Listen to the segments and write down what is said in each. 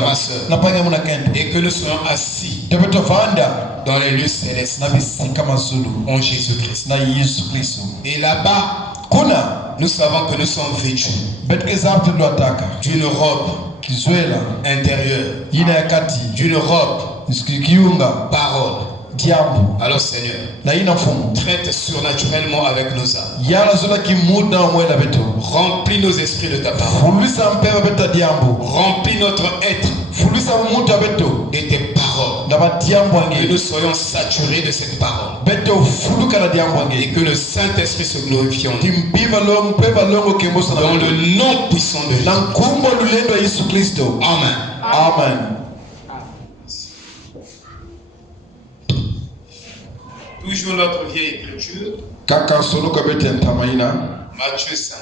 ma soeur, et que nous soyons assis dans les lieux célestes en Jésus-Christ. Et là-bas, nous savons que nous sommes vêtus d'une robe intérieure, d'une robe parole. Alors Seigneur, traite surnaturellement avec nos âmes. Remplis nos esprits de ta parole. Remplis notre être de tes paroles. Que nous soyons saturés de cette parole. Et que le Saint-Esprit se glorifie en nous. Dans le nom puissant de Jésus. Amen. Amen. Toujours notre vieille écriture. Matthieu 5.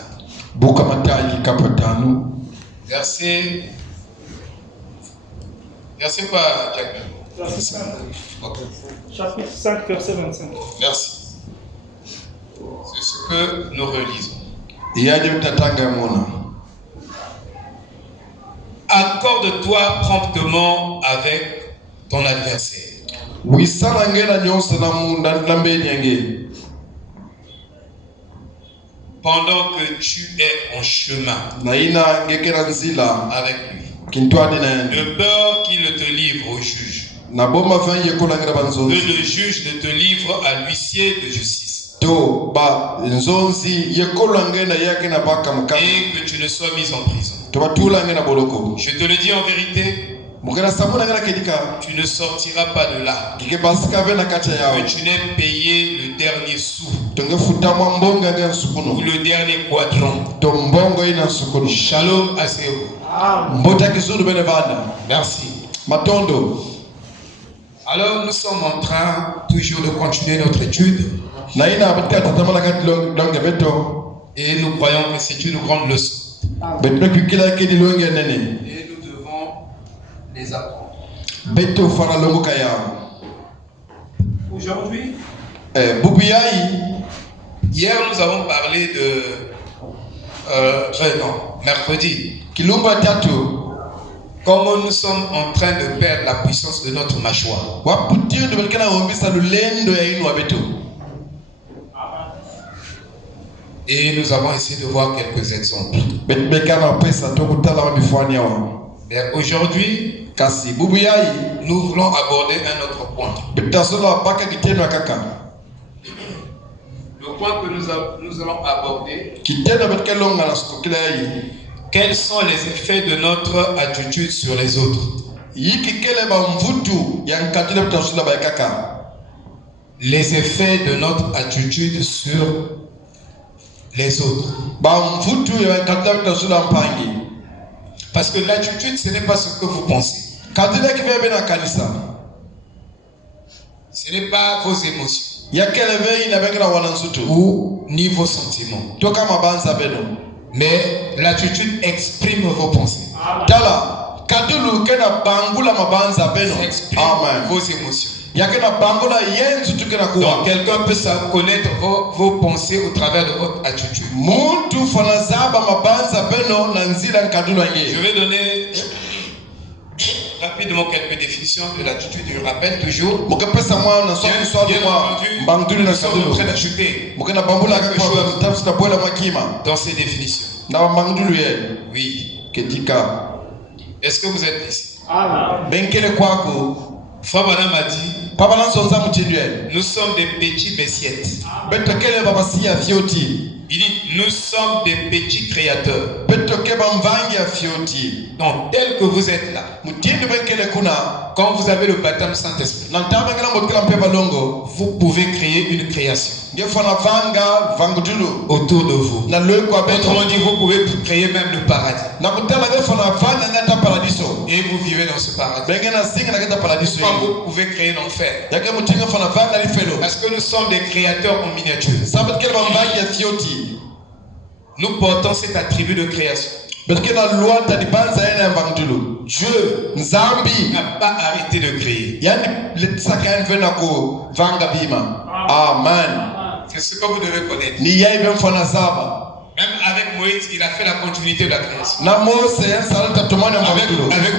Verset quoi, Jack? Verset 5. Okay. Chapitre 5, verset 25. Merci. C'est ce que nous relisons. Accorde-toi promptement avec ton adversaire. Pendant que tu es en chemin avec lui, de peur qu'il ne te livre au juge, que le juge ne te livre à l'huissier de justice, et que tu ne sois mis en prison. Je te le dis en vérité, tu ne sortiras pas de là que tu n'aies payé le dernier sou ou le dernier quadron. Shalom à Séo. Merci. Alors nous sommes en train toujours de continuer notre étude et nous croyons que c'est une grande leçon et nous devons les apprendre. Aujourd'hui, hier nous avons parlé de mercredi, comment nous sommes en train de perdre la puissance de notre mâchoire. Et nous avons essayé de voir quelques exemples. Mais aujourd'hui, nous voulons aborder un autre point. Le point que nous allons aborder, quels sont les effets de notre attitude sur les autres? Les effets de notre attitude sur les autres. Parce que l'attitude, ce n'est pas ce que vous pensez. Ce n'est pas vos émotions ou ni vos sentiments. Mais l'attitude exprime vos pensées. Exprime vos émotions. Donc quelqu'un peut connaître vos pensées au travers de votre attitude. Je vais donner rapidement quelques définitions de l'attitude. Je rappelle toujours. Bien entendu, nous sommes en train d'ajouter quelque chose dans ces définitions. Oui. Est-ce que vous êtes ici? Frère Madame a dit, nous sommes des petits messiettes. Il dit, nous sommes des petits créateurs. Donc, tel que vous êtes là, quand vous avez le baptême Saint-Esprit, vous pouvez créer une création autour de vous. Autrement dit, vous pouvez créer même le paradis. Et vous vivez dans ce paradis. Comme vous pouvez créer l'enfer. Parce que nous sommes des créateurs en miniature. Nous portons cet attribut de création. Dieu n'a pas arrêté de créer. Amen. C'est ce que vous devez connaître. Même avec Moïse, il a fait la continuité de la création. Avec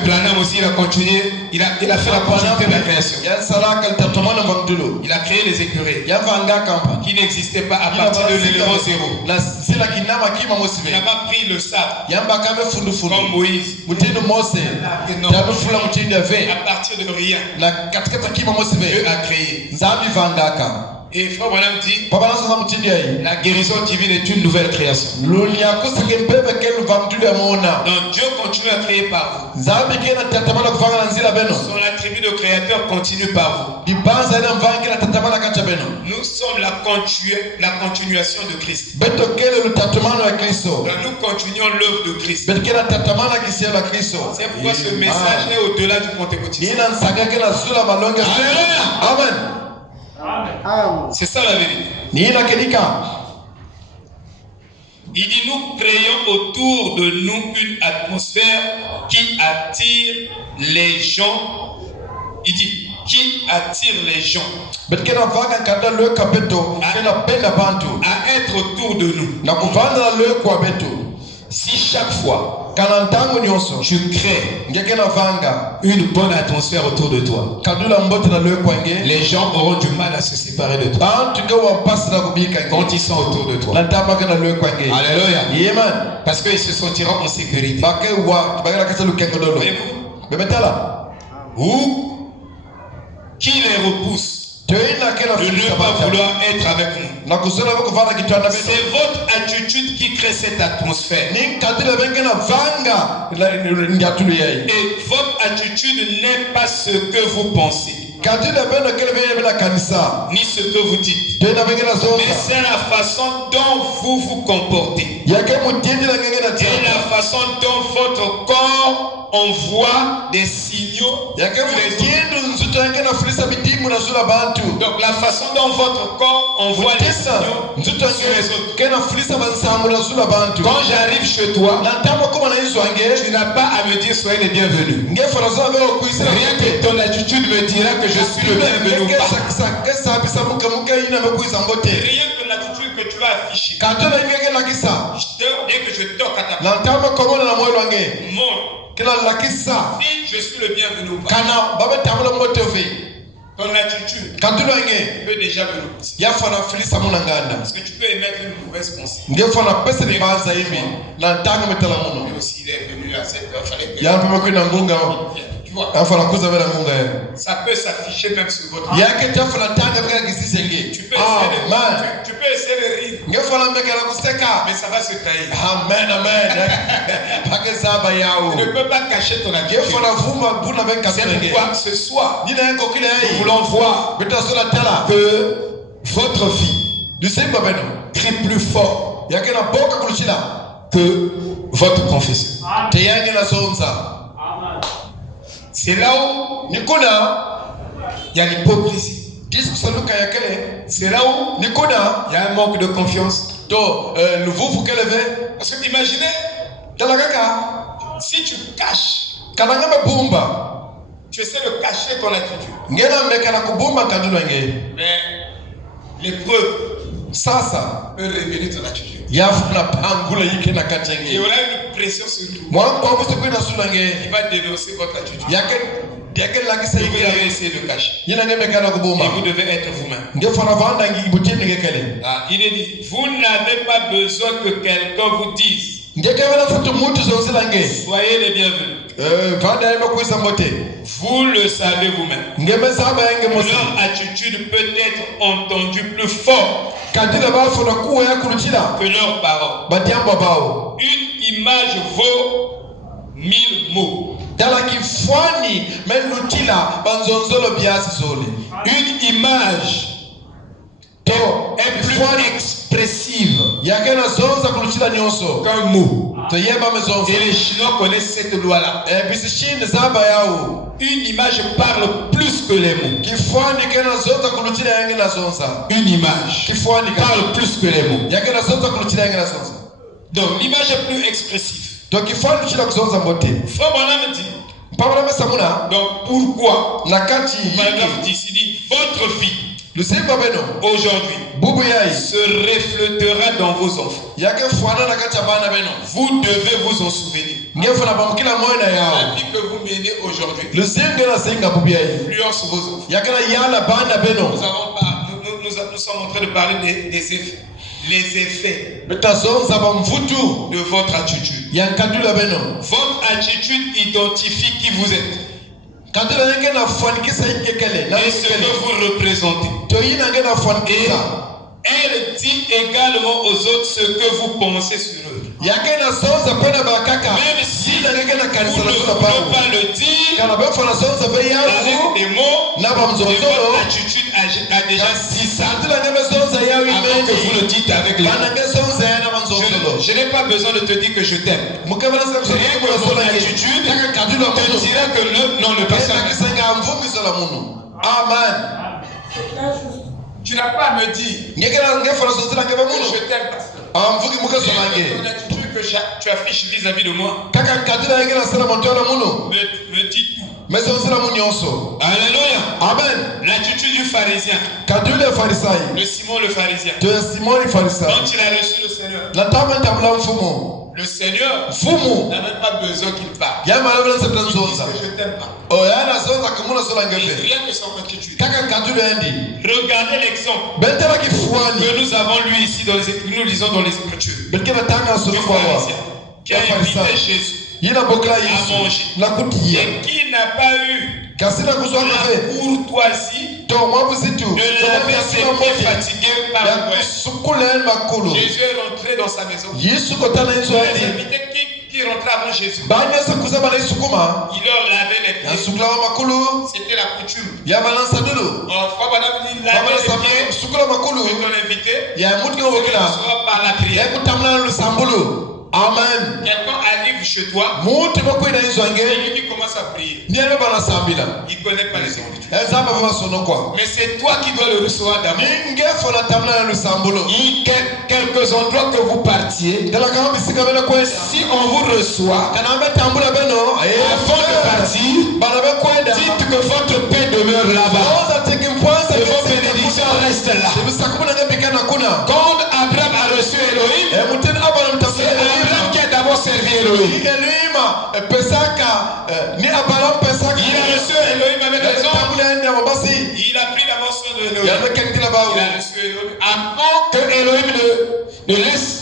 Branham aussi, il a continué. Il a fait la continuité de la création. Il a créé les écureuils qui n'existaient pas à partir de l'élément zéro. Il n'a pas pris le sable comme Moïse. À partir de rien, Dieu a créé. Et Frère Branham dit, la guérison divine est une nouvelle création. Donc Dieu continue à créer par vous. Son attribut de créateur continue par vous. Nous sommes la continuation de Christ. Donc nous continuons l'œuvre de Christ. C'est pourquoi ce message est au-delà du pentecôtisme. Amen. C'est ça la vérité. Il dit, nous créons autour de nous une atmosphère qui attire les gens. Il dit, qui attire les gens à être autour de nous. Si chaque fois tu crées une bonne atmosphère autour de toi, les gens auront du mal à se séparer de toi quand ils sont autour de toi. Alléluia. Parce qu'ils se sentiront en sécurité. Voyez-vous? Ou qui les repousse de ne pas vouloir être avec nous. C'est votre attitude qui crée cette atmosphère. Et votre attitude n'est pas ce que vous pensez, ni ce que vous dites, mais c'est la façon dont vous vous comportez et la façon dont votre corps envoie des signaux. Donc la façon dont votre corps envoie des signaux sur les autres. Quand j'arrive chez toi, tu n'as pas à me dire soyez les bienvenus. Rien que ton attitude me dira que je suis le bienvenu ou pas. Rien que l'attitude que tu vas afficher. Dès que je toque à ta porte, montre si je suis le bienvenu ou pas. Ton attitude peut déjà me le pousser. Parce que tu peux émettre une mauvaise pensée. Mais aussi il est venu à cette heure, fallait que... Tu vois, ça peut s'afficher même sur votre vie. Tu peux essayer de rire, mais ça va se trahir. Tu ne peux pas cacher ton attitude. C'est pourquoi ce soir, nous voulons voir que votre vie crie plus fort que votre confession. C'est là où il y a l'hypocrisie. C'est là où il y a un manque de confiance. Parce que imaginez, si tu caches, tu essaies de cacher ton attitude, mais l'épreuve peut révéler ton attitude. Il y aura une pression sur vous. Il va dénoncer votre attitude. Et vous avez essayé de cacher. Et vous devez être vous-même. Il est dit, vous n'avez pas besoin que quelqu'un vous dise soyez les bienvenus. Vous le savez vous-même. Leur attitude peut être entendue plus fort que leurs paroles. Une image vaut 1000 mots. Une image est plus expressive qu'un mot. Et les Chinois connaissent cette loi-là. Une image parle plus que les mots. Une image parle plus que les mots. Donc l'image est plus expressive. Frère Branham dit, donc pourquoi, paragraphe 10, il dit votre vie aujourd'hui se reflétera dans vos enfants. Vous devez vous en souvenir. La vie que vous menez aujourd'hui influence vos enfants. Nous sommes en train de parler des effets. Les effets de votre attitude. Votre attitude identifie qui vous êtes et ce que vous représentez. Et elle dit également aux autres ce que vous pensez sur eux. Même si vous ne pouvez pas le dire avec des mots, votre attitude a déjà dit ça avant que vous le dites avec les mots. Je n'ai pas besoin de te dire que je t'aime. Rien que mon attitude te dira que non, le pasteur. Amen. Tu n'as pas à me dire que je t'aime, pasteur. L'attitude que tu affiches vis-à-vis de moi me dit tout. Alléluia. Amen. L'attitude du pharisien, le Simon le pharisien, quand il a reçu le Seigneur, le Seigneur n'avait pas besoin qu'il parle. Il dit que je t'aime pas. Rien que son attitude. Regardez l'exemple que nous avons lu ici, nous lisons dans les Écritures. Du pharisien qui a invité Jésus à manger et qui n'a pas eu la courtoisie de laver ses pieds fatigués par le voyage. Jésus est rentré dans sa maison. Les invités qui rentraient avant Jésus, il leur lavait les pieds. C'était la coutume. Frère Madame dit laver les pieds de ton invité, ce sera par la prière. Amen. Quelqu'un arrive chez toi, c'est lui qui commence à prier. Il ne connaît pas les Écritures. Mais c'est toi qui dois le recevoir d'abord. Quelques endroits que vous partiez, si on vous reçoit, avant de partir, dites que votre paix demeure là-bas. Et vos bénédictions restent là. Quand Abraham a reçu Elohim, c'est Abraham qui a d'abord servi Elohim. Il a reçu Elohim avec raison. Il a pris d'abord soin de Elohim. Il a reçu Elohim. Avant que Elohim ne laisse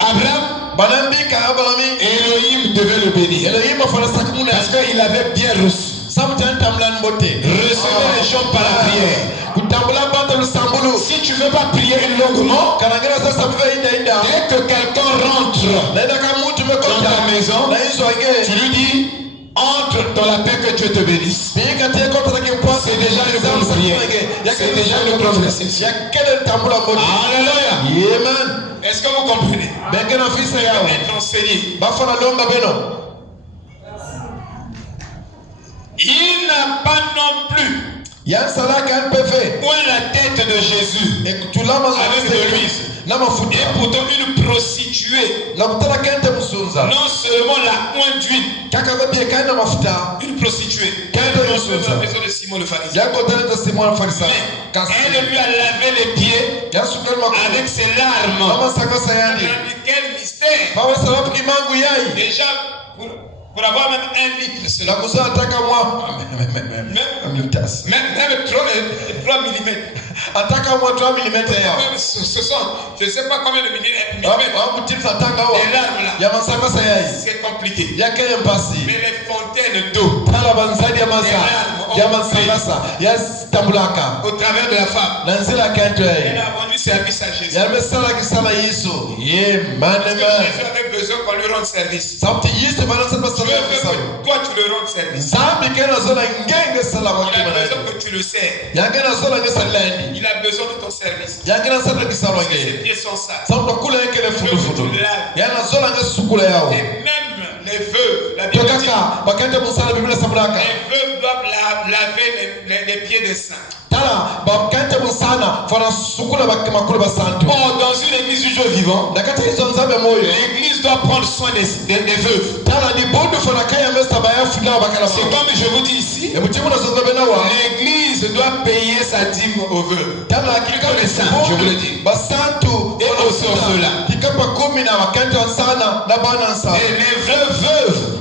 Abraham, Elohim devait le bénir. Parce qu'il avait bien reçu. Recevez les gens par la prière. Si tu ne veux pas prier longuement, dès que quelqu'un rentre dans ta maison, tu lui dis entre dans la paix, que Dieu te bénisse. C'est déjà une bonne prière. C'est déjà une bonne réception. Alléluia. Est-ce que vous comprenez? Être enseigné. Il n'a pas non plus point la tête de Jésus avec de l'huile. Et pourtant une prostituée, non seulement la pointe d'huile, une prostituée, elle est dans la maison de Simon le pharisien. Elle lui a lavé les pieds avec ses larmes. Quel mystère! Déjà, pour avoir même 1 litre, c'est là. Même 3 mm. Ce sont, je ne sais pas combien de millimètres. Les larmes là, c'est compliqué. Mais les fontaines d'eau, au travers de la femme, elle a rendu service à Jésus. Parce que Jésus avait besoin qu'on lui rende service. Dieu veut que toi tu le rendes service. Il a besoin que tu le sers. Il a besoin de ton service. Parce que ses pieds sont sales. Il veut que tu le laves. Et même les veuves, la Bible dit, les veuves doivent laver les pieds des saints. Or, dans une église du Dieu vivant, l'église doit prendre soin des veuves. C'est comme je vous dis ici, l'église doit doit payer sa dîme aux veuves. Plutôt les saints, je vous le dis. Et aux orphelins. Et les veuves.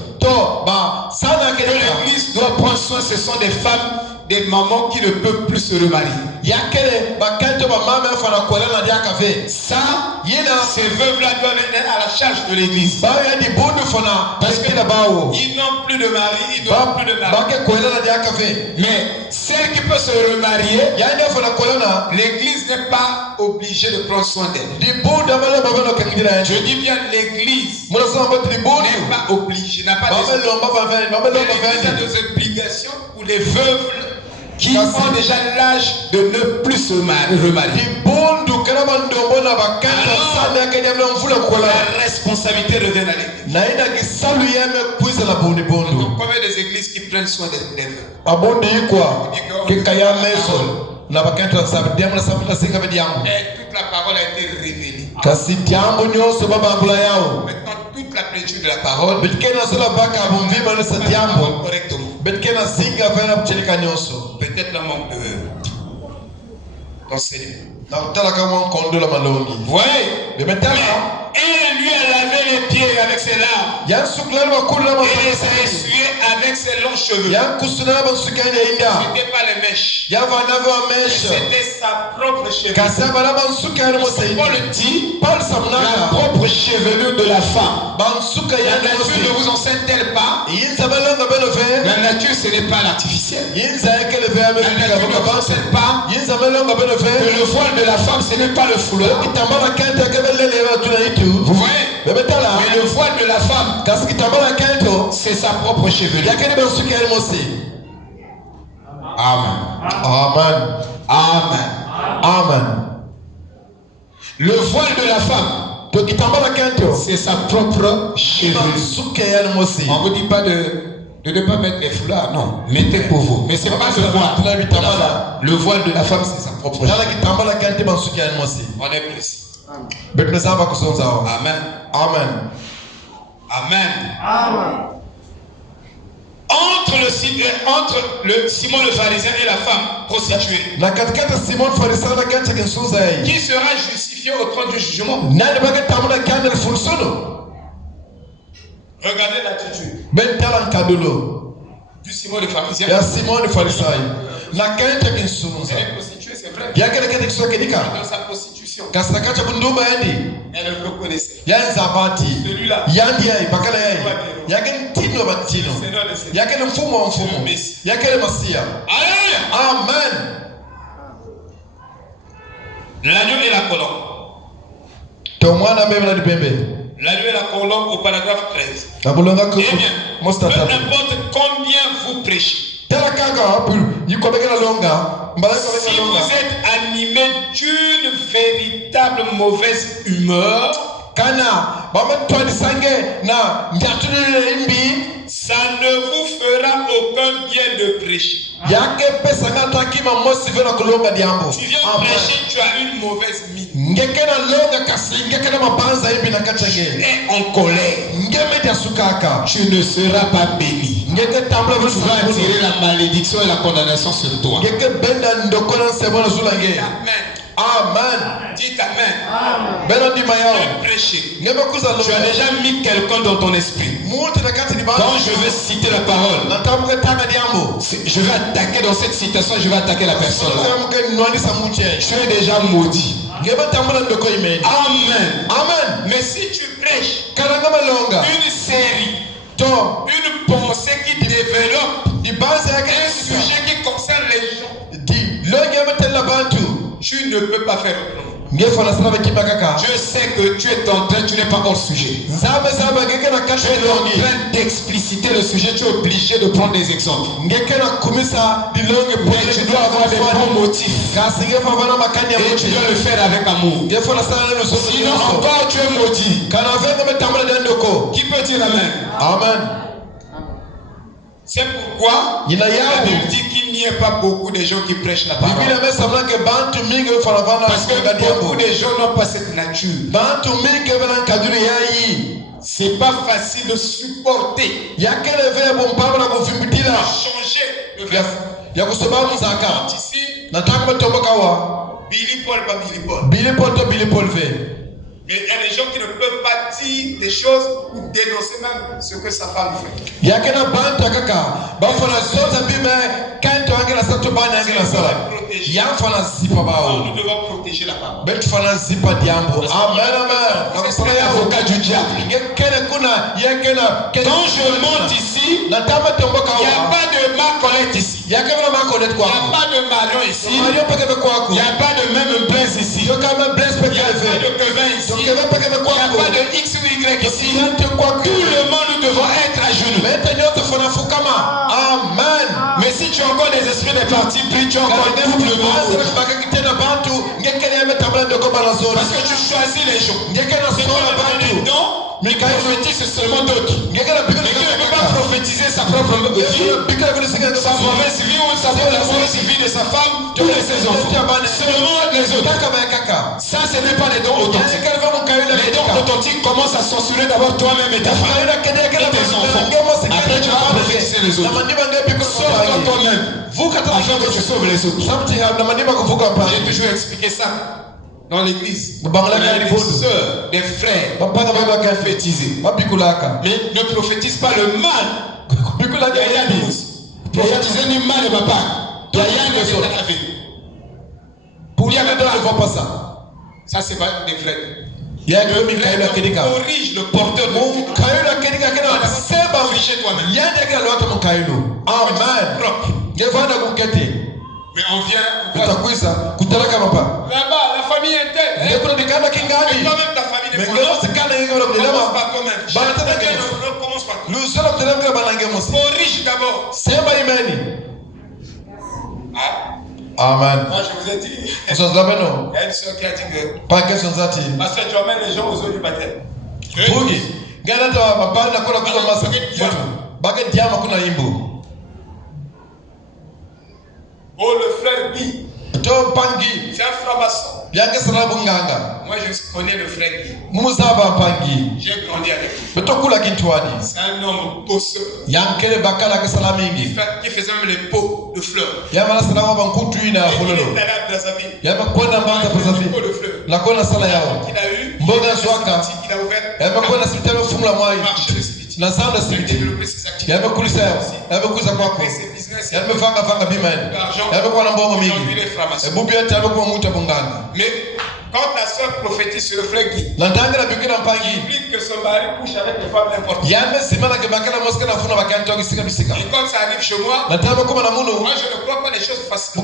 Que l'église doit prendre soin, ce sont des femmes, des mamans qui ne peuvent plus se remarier. Ça, ces veuves-là doivent être à la charge de l'église. Parce qu'ils n'ont plus de mari, ils n'ont plus de mari. Mais celle qui peut se remarier, l'église n'est pas obligée de prendre soin d'elle. Je dis bien l'église n'est pas obligée, n'a pas des obligations pour les veuves qui ont déjà l'âge de ne plus se remarier. La responsabilité revient à l'église. Donc, combien des églises qui prennent soin des veuves? Et toute la parole a été révélée. Maintenant, toute la plénitude de la parole correctement. Peut-être le manque d'enseignement. Oui. Mais elle lui a lavé les pieds avec ses larmes. Et les a essuyés avec ses longs cheveux. C'était pas les mèches. C'était sa propre chevelure. Paul dit la propre chevelure de la femme. La nature ne vous enseigne-t-elle pas? La nature, ce n'est pas l'artificiel. La nature ne vous enseigne pas que le voile de la femme, ce n'est pas le foulard. Vous voyez? Mais le voile de la femme, c'est sa propre chevelure. Amen. Amen. Amen. Amen. Le voile de la femme, c'est sa propre chevelure. On ne vous dit pas de ne pas mettre les foulards, non. Mettez pour vous. Mais ce n'est pas le voile de la femme. Le voile de la femme, c'est sa propre chevelure. On est précis. Amen. Amen. Amen. Entre le Simon le pharisien et la femme prostituée, qui sera justifié au trône du jugement? Regardez l'attitude du Simon le pharisien. Elle est prostituée, c'est vrai. Dans sa prostitution, elle reconnaissait. Celui-là, Amen. L'agneau et la colombe. L'agneau et la colombe au paragraphe 13. Eh bien, peu importe combien vous prêchez, si vous êtes animé d'une véritable mauvaise humeur, ça ne vous fera aucun bien de prêcher. Tu viens prêcher, tu as une mauvaise mine. Tu es en colère. Tu ne seras pas béni. Tu vas attirer la malédiction et la condamnation sur toi. Amen. Dites Amen. Prêcher. Tu as déjà mis quelqu'un dans ton esprit. Quand je vais citer la parole, je vais attaquer dans cette citation, je vais attaquer la personne là. Tu es déjà maudit. Amen. Amen. Mais si tu prêches une série, une pensée qui développe un sujet qui concerne les gens, tu ne peux pas faire. Je sais que tu es en train, tu n'es pas hors sujet. Tu es en train d'expliciter le sujet, tu es obligé de prendre des exemples. Mais tu dois avoir des bons motifs. Et tu dois le faire avec amour. Sinon encore tu es maudit. Qui peut dire Amen? Amen. C'est pourquoi la Bible dit qu'il n'y a pas beaucoup de gens qui prêchent la parole. Parce que beaucoup de gens n'ont pas cette nature. C'est pas facile de supporter. Changer le verbe. Ici, nataka batomboka wa Billy Paul, pas Billy Paul. Billy Paul to Billy Paul ve. Mais il y a des gens qui ne peuvent pas dire des choses ou dénoncer même ce que sa femme fait. Yakena banta kaka bafana sota bime kanto angela sato bana angela sala yamfana zipa bao. Nous devons protéger la parole. Bet fana zipa diambo. Amen amen. Donc c'est l'avocat du diable. Ngekele kuna yekena Quand je monte ici, natama tomboka il n'y a wa pas de ma collègue ici. yakena makolet Il kwa n'y a pas de marion ici. Mario pekebe kwa Il n'y a pas de même blaise ici. yo kama bless Il n'y a pas pekebe de Kevin ici. donc kebe pekebe Il kwa n'y a pas de X ou Y ici. kwa Tout le monde, nous devons être à genoux. Meta nyoto fana fukama amen. Mais si tu as encore des esprits de parti pris, tu as encore doublement. Parce que tu choisis les gens. Et Dieu ne donne mais quand il prophétise seulement d'autres. Mais Dieu ne peut pas prophétiser sa propre vie, sa mauvaise vie ou la mauvaise vie de sa femme ou de ses enfants. Seulement les autres. Ça, ce n'est pas les dons authentiques. Les dons authentiques commencent à censurer d'abord toi-même et ta femme et tes enfants. Après, tu vas prophétiser les autres. Sauve toi-même afin que tu sauves les autres. J'ai toujours expliqué ça dans l'église. On a des sœurs, des frères prophétisés. Mais ne prophétise pas le mal. Prophétiser du mal ne va pas. Il y a pas ça. Ça, c'est pas des frères. Corrige le porteur de corriger toi-même. Mais on vient là-bas, la famille est telle. Et toi-même, ta famille ne commence pas toi-même. Ne commence pas. Corrige d'abord. Amen. Moi, je vous ai dit. Il y a une soeur qui a dit que parce que tu emmènes les gens aux eaux du baptême. Oh, le frère Bi. C'est un franc-maçon. Moi, je connais le frère Bi. J'ai grandi avec lui. C'est un homme bosseux. Qui faisait même les pots de fleurs. Il est allé à Brazzaville. Il a eu. Il a ouvert. Marché de Cibiti. Il a développé ses activités. Il a fait ses business. Aujourd'hui, les francs-maçons. Mais quand la soeur prophétise sur le frère Guy, il implique que son mari couche avec les femmes importantes. Et quand ça arrive chez moi, moi je ne crois pas les choses facilement.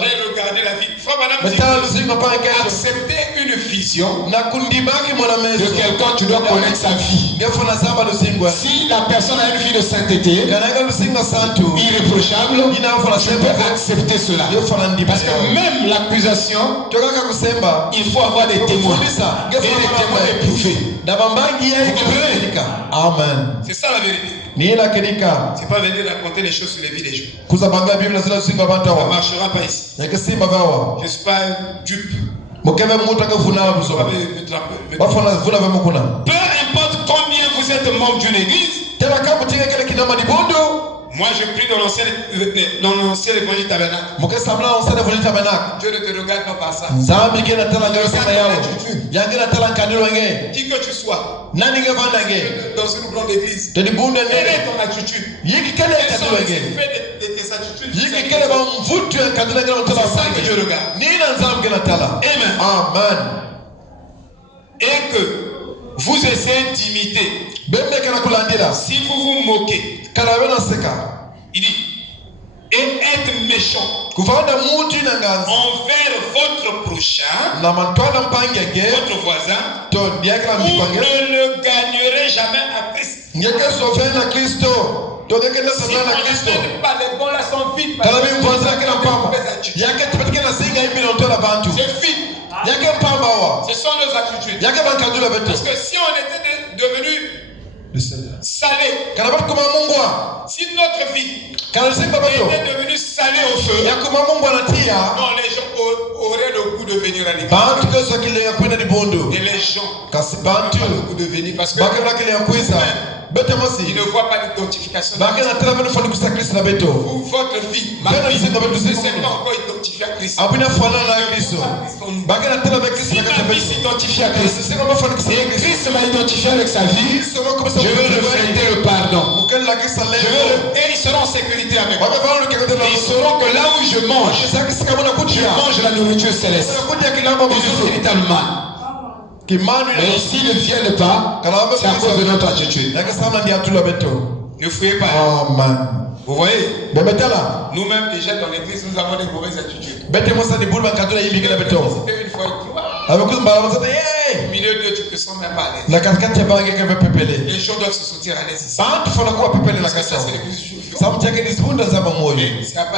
J'ai regardé la vie. Frère Madame dit, accepter une vision de quelqu'un, tu dois connaître sa vie. Si la personne a une vie de sainteté, irréprochable, tu peux accepter cela. Parce que même l'accusation, il faut avoir des témoins. Et des témoins éprouvés. Amen. C'est ça la vérité. C'est pas venir raconter les choses sur les vies des gens. Ça ne marchera pas ici. Je ne suis pas un dupe. Peu importe combien vous êtes membre d'une église. Moi je prie dans l'ancien évangile tabernacle. Dieu ne te regarde pas par ça. Qui que tu sois dans une grande église, quelle est ton attitude? Quels sont les effets de tes attitudes? C'est ça que Dieu regarde. Amen. Et que vous essayez d'imiter. Si vous vous moquez, il dit, et être méchant envers votre prochain, votre voisin, vous ne le gagnerez jamais à Christ. Si on n'aime pas les bons là sont vides. C'est vide. Ce sont nos attitudes. Parce que si on était devenu salé, si notre vie était devenue salée au feu, non, les gens auraient le goût de venir à l'église. Et les gens n'ont pas le goût de venir parce que ils ne voient pas l'identification. Votre fille, ma fille, ne s'est pas encore identifiée à Christ. Si ma fille s'identifie à Christ et Christ m'a identifié avec sa vie, je veux refléter le pardon. Et ils seront en sécurité avec moi. Et ils sauront que là où je mange la nourriture céleste. Ils véritablement. Mais s'ils ne viennent pas, c'est à cause de notre attitude. Ne fouillez pas. Vous voyez? Nous-mêmes déjà dans l'église, nous avons des mauvaises attitudes. Une fois, au milieu de Dieu, tu te sens même pas à l'aise. Les gens doivent se sentir à l'aise ici. Parce que ça, c'est l'église du jour. C'est pas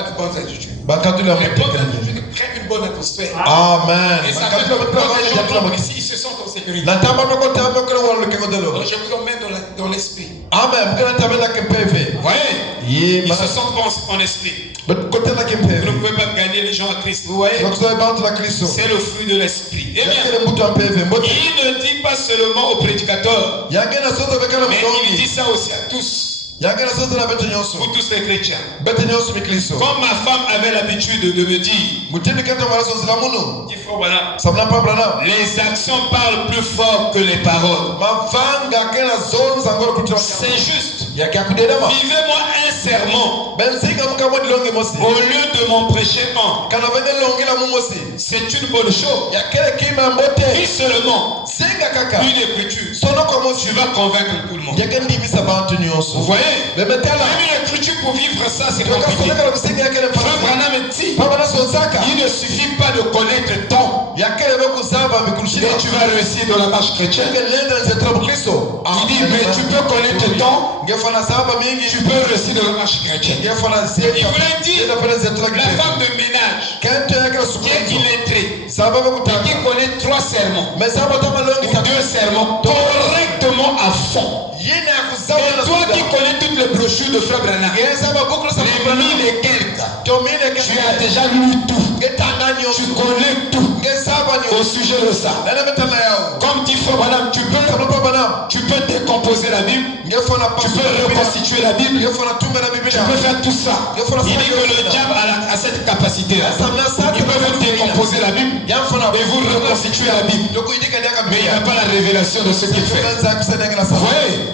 de bonnes attitudes. Les bonnes attitudes créent une bonne atmosphère. Amen. Et ça fait que quand les gens tombent ici, ils se sentent en sécurité. Donc je vous emmène dans l'esprit. Amen. Vous voyez? Ils se sentent pas en esprit. Vous ne pouvez pas gagner les gens à Christ. Vous voyez? C'est le fruit de l'esprit. Eh bien, il ne dit pas seulement aux prédicateurs, mais il dit ça aussi à tous. Vous tous les chrétiens. Comme ma femme avait l'habitude de me dire, les actions parlent plus fort que les paroles. C'est juste. Vivez-moi un serment au lieu de m'en prêcher un. C'est une bonne chose. Vis seulement une écriture. Tu vas convaincre tout le monde. Vous voyez? Même une écriture pour vivre ça, c'est compliqué. Frère Branham dit, il ne suffit pas de connaître ton. Et tu vas réussir dans la marche chrétienne. Il dit, mais tu peux connaître ton. Tu peux réussir dans la marche chrétienne. Il voulait dire, la femme de ménage qui est illettrée, qui connaît 3 sermons ou 2 sermons correctement à fond. Et toi qui connais toutes les brochures de Frère Branham, les 1000 et quelques, tu as déjà lu tout. Tu connais tout au sujet de ça. Comme dit Frère Branham, tu peux décomposer la Bible, tu peux reconstituer la Bible, tu peux faire tout ça. Il dit que le diable a cette capacité-là. Il peut vous décomposer la Bible et vous reconstituer la Bible. Mais il n'a pas la révélation de ce qu'il fait. Vous voyez?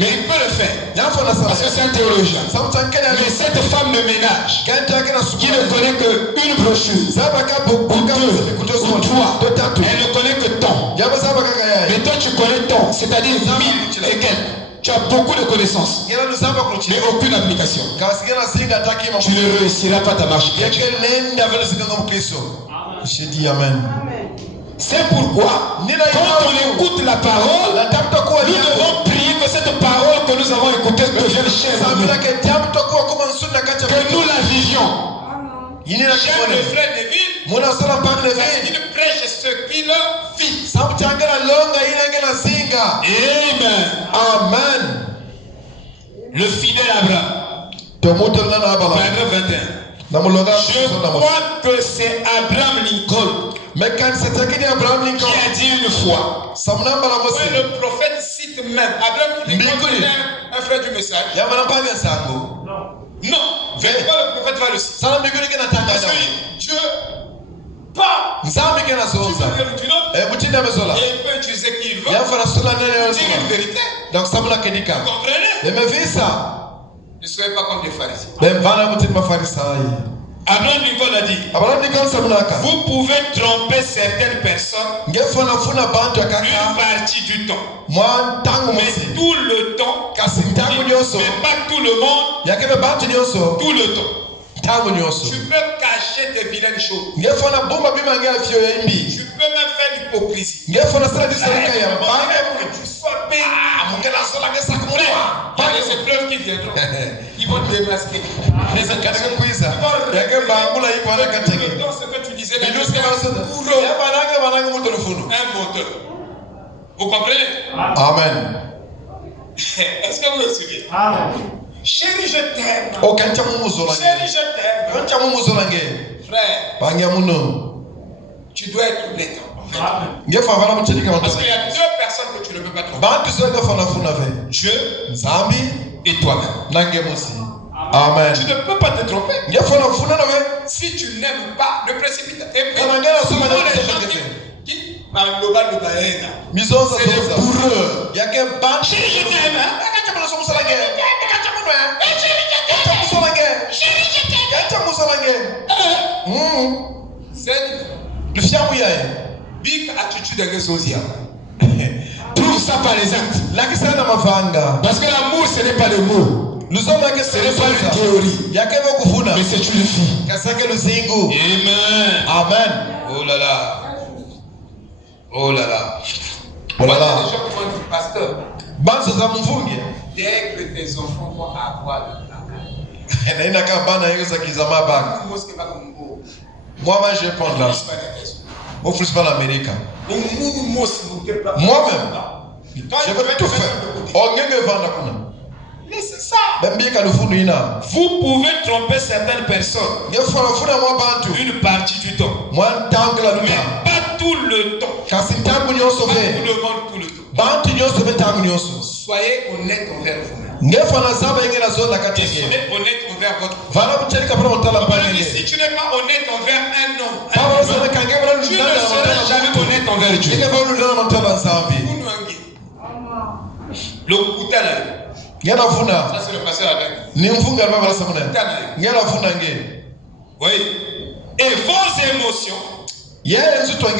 Mais il peut le faire. Parce que c'est un théologien. Mais cette femme de ménage qui ne connaît qu'une brochure, ou 2, ou 3, elle ne connaît que ton. Mais toi tu connais ton, c'est-à-dire 1000 et quelques. Tu as beaucoup de connaissances, mais aucune application. Tu ne réussiras pas ta marche chrétienne. J'ai dit Amen. C'est pourquoi, quand on écoute la parole, nous devons prier que cette parole que nous avons écoutée devienne chère à nous. Que nous la vivions. J'aime le frère Neville parce qu'il prêche ce qu'il vit. Amen. Le fidèle Abraham. Paragraphe 21. Je crois que c'est Abraham Lincoln qui a dit une fois. Ouais, le prophète cite même. Abraham Lincoln est un frère du message. Non. C'est pas le prophète va le citer. Parce que Dieu parle. Tu peux dire une autre. Et il peut utiliser qui il veut. Dire une vérité. Vous comprenez? Ne soyez pas comme les pharisiens. Abraham Lincoln a dit, vous pouvez tromper certaines personnes une partie du temps. Mais tout le temps, mais pas tout le monde, tout le temps. Tu peux cacher tes vilaines choses. Tu peux même faire l'hypocrisie. Il y a des épreuves qui viendront. Ils vont te démasquer. Ce que tu disais, un menteur. Vous comprenez? Amen. Est-ce que vous le suivez? Amen. Chérie, je t'aime. Chérie, je t'aime. Frère, tu dois être honnête. Amen. Parce qu'il y a deux personnes que tu ne peux pas tromper. Dieu et toi-même. Amen. Tu ne peux pas te tromper. Si tu n'aimes pas, ne précipite. Et puis, souvent les gens qui c'est des bourreux. Chérie, je t'aime. C'est big attitude avec Zosia. Prouve ça par les actes. Parce que l'amour, ce n'est pas le mot. Nous sommes là que Ce n'est pas une théorie. Mais c'est une fille. Amen. Amen. Oh là là. Oh là là. Oh là là. Les gens vont dire, pasteur, dès que tes enfants vont avoir le moi je vais prendre là. Au plus pas l'Amérique. Moi-même, je vais tout faire. Mais c'est ça. Vous pouvez tromper certaines personnes une partie du temps. Mais pas tout le temps. Pas tout le monde tout le temps. Soyez honnête envers vous-même. Et soyez honnête envers votre femme. Si tu n'es pas honnête envers un homme, tu ne seras jamais honnête envers Dieu. Le Koutana. Ça c'est le passé avec. Oui. Et vos émotions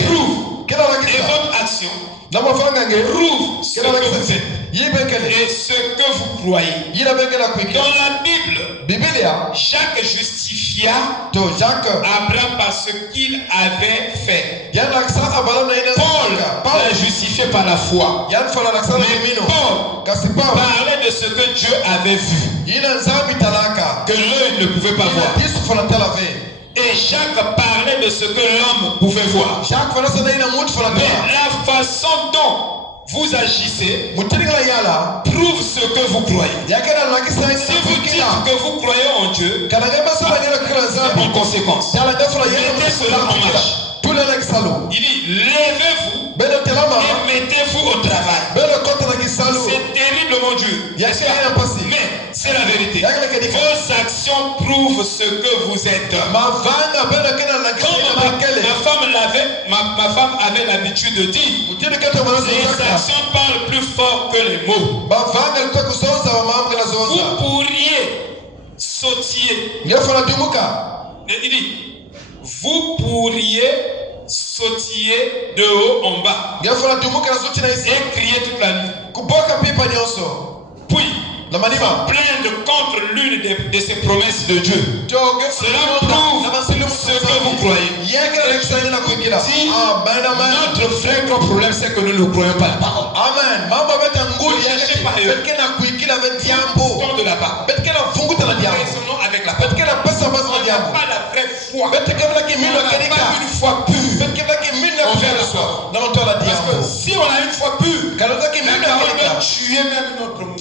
prouvent. Et votre action prouve ce que vous faites. Et ce que vous croyez. Dans la Bible, Jacques justifia Abraham par ce qu'il avait fait. Paul l'a justifié par la foi. Mais Paul parlait de ce que Dieu avait vu, que l'œil ne pouvait pas voir. Et Jacques parlait de ce que l'homme pouvait voir. Mais la façon dont vous agissez prouve ce que vous croyez. Si vous dites que vous croyez en Dieu, en conséquence, mettez cela en marche. Il dit, levez-vous et mettez-vous au travail. C'est terriblement dur. Mais c'est la vérité. Vos actions prouvent ce que vous êtes. Ma femme avait l'habitude de dire, les actions parlent plus fort que les mots. Vous pourriez sautiller. Il dit, vous pourriez sautiller de haut en bas et crier toute la nuit. Puis, plaindre contre l'une de ces promesses de Dieu. Cela prouve ce que vous croyez. Si notre vrai gros problème, c'est que nous ne croyons pas la parole. Amen. Ne cherchez pas ailleurs. Tant de la parole. Raisonnons avec la parole. On n'a pas la vraie foi. On n'a pas une foi pure envers le soi. Parce que si on a une foi pure, la parole peut tuer même notre monde.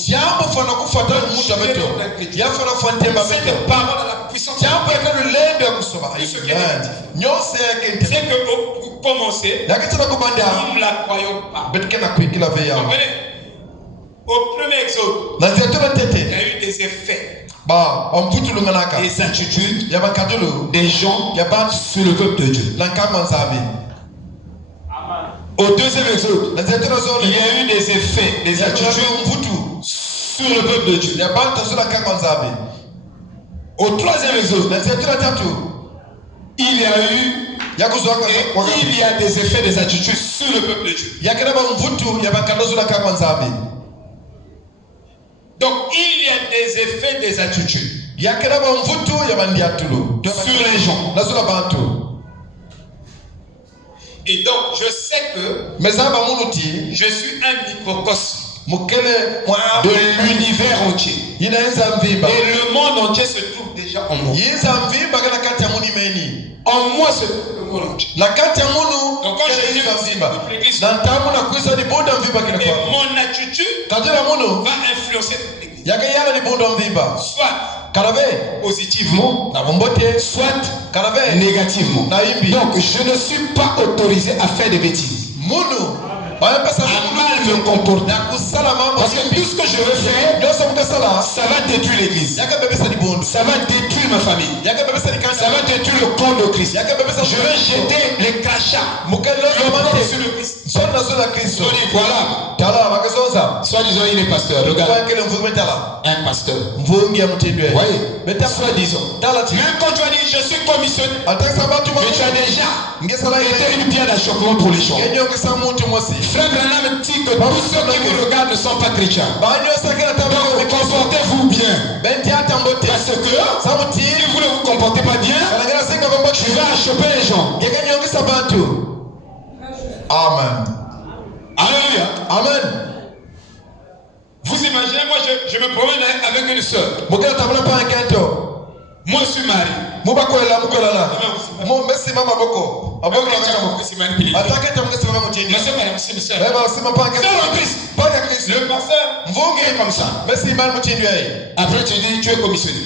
Cette parole a la puissance. C'est que pour commencer, nous ne la croyons pas. Comprenez? Au premier exode, il y a eu des effets, des attitudes, des gens sur le peuple de Dieu. Au deuxième exode, il y a eu des effets, des attitudes sur le peuple de Dieu. Au troisième exode, il y a eu il y a des effets, des attitudes sur le peuple de Dieu. Donc il y a des effets, des attitudes sur les gens. Et donc je sais que je suis un microcosme de l'univers entier. Et le monde entier se trouve déjà en moi. En moi se trouve le monde entier. Donc quand je dis l'église, et mon attitude va influencer toute l'église. Soit positivement, soit négativement. Donc je ne suis pas autorisé à faire des bêtises, à mal me comporter, parce que tout ce que je veux faire, ça va détruire l'église, ça va détruire ma famille, ça va détruire le corps de Christ. Je vais jeter les crachats sur le Christ. Voilà, soit disant il est pasteur, regarde, un pasteur, voyez, soit disant, même quand tu as dit je suis commissionnaire, mais tu as déjà été une pierre d'achoppement pour les gens. Frère Branham dit que tous ceux qui vous regardent ne sont pas chrétiens. Donc comportez-vous bien, parce que si vous ne vous comportez pas bien, tu vas achoper les gens. Amen. Alléluia. Amen. Vous imaginez, moi je me promène avec une soeur. Moi je suis marié. Le pasteur est comme ça. Après tu dis tu es commissionné.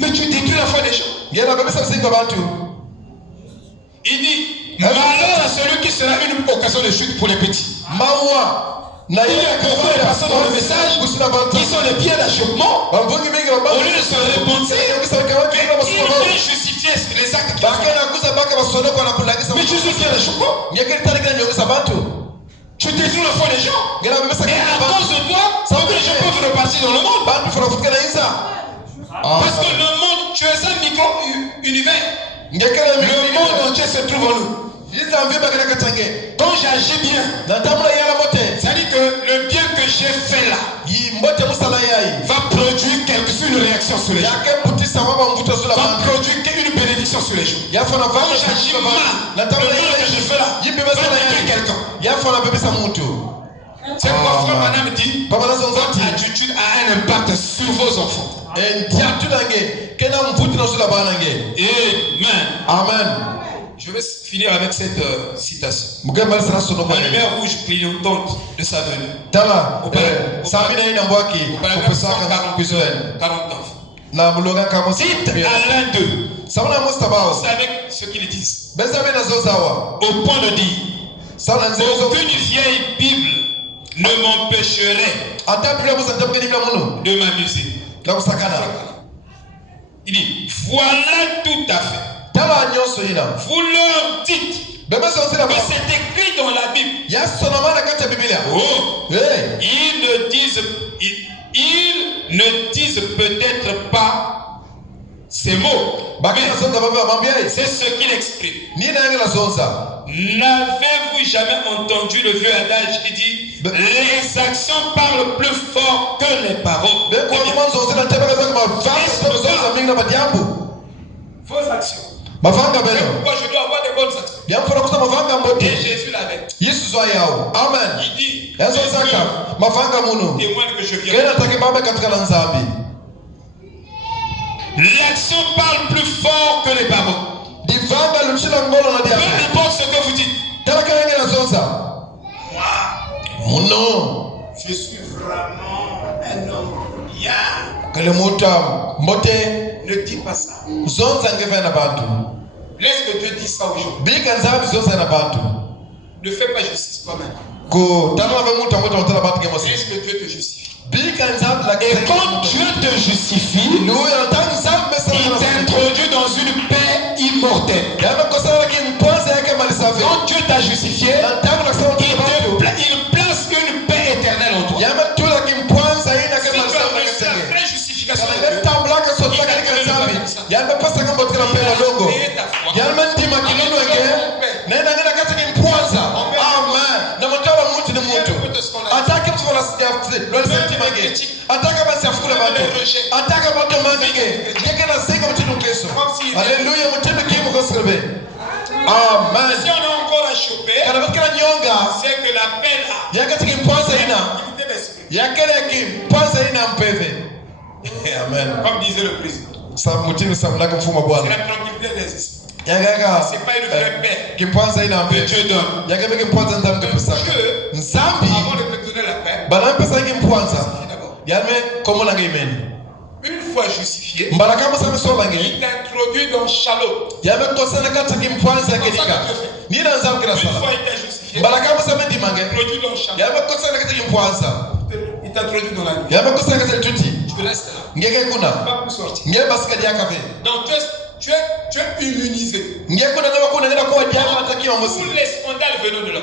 Mais tu détruis la foi des gens. Il dit malheur à celui qui sera une occasion de chute pour les petits. Il y a beaucoup de personnes dans le message qui sont les pieds d'achoppement. Au lieu de se repentir, ils veulent justifier les actes. Mais tu suis pied d'achoppement. Tu détruis la foi des gens. Et à cause de toi, beaucoup de gens peuvent repartir dans le monde. Parce que le monde, tu es un micro-univers. Le monde entier se trouve en nous. Quand j'agis bien, c'est-à-dire que le bien que j'ai fait là va produire une réaction sur les gens, va produire une bénédiction sur les gens. Quand j'agis mal, le mal que je fais là va détruire quelqu'un. C'est pourquoi Frère Branham dit votre attitude a un impact sur vos enfants. Amen. Je vais finir avec cette citation. La lumière rouge clignotante de sa venue. Au paragraphe 149. Dites à l'un d'eux. Vous savez ce qu'ils disent. Au point de dire aucune vieille Bible ne m'empêcherait de m'amuser. Il dit voilà tout à fait. Vous leur dites que c'est écrit dans la Bible. Oh, ils ne disent peut-être pas ces mots. C'est ce qu'il exprime. N'avez-vous jamais entendu le vieux adage qui dit les actions parlent plus fort que les paroles? Vos actions. C'est pourquoi je dois avoir des bonnes actions. Et Jésus l'avait. Amen. Il dit témoigne que je viens. L'action parle plus fort que les paroles. Peu importe ce que vous dites. Moi, je suis vraiment un homme bien. Ne dis pas ça. Laisse que Dieu dise ça aux gens. Ne fais pas justice toi-même. Laisse que Dieu te justifie. Et quand Dieu te justifie, il t'introduit dans une paix immortelle. Quand Dieu t'a justifié, il place une paix éternelle en toi. Si tu as réussi à faire justification de Dieu, Amen. Si on est encore à choper, c'est que la paix là, comme disait le président, c'est la tranquillité des esprits. C'est pas une vraie paix que Dieu donne. Dieu, avant de te donner la paix, Une fois justifié, il t'introduit dans Shalom. Une fois il t'a justifié, t'introduit dans Shalom. Il t'introduit dans la nuit. Tu restes là. Pas plus sortir. Donc tu es immunisé. Tous les scandales venant de là.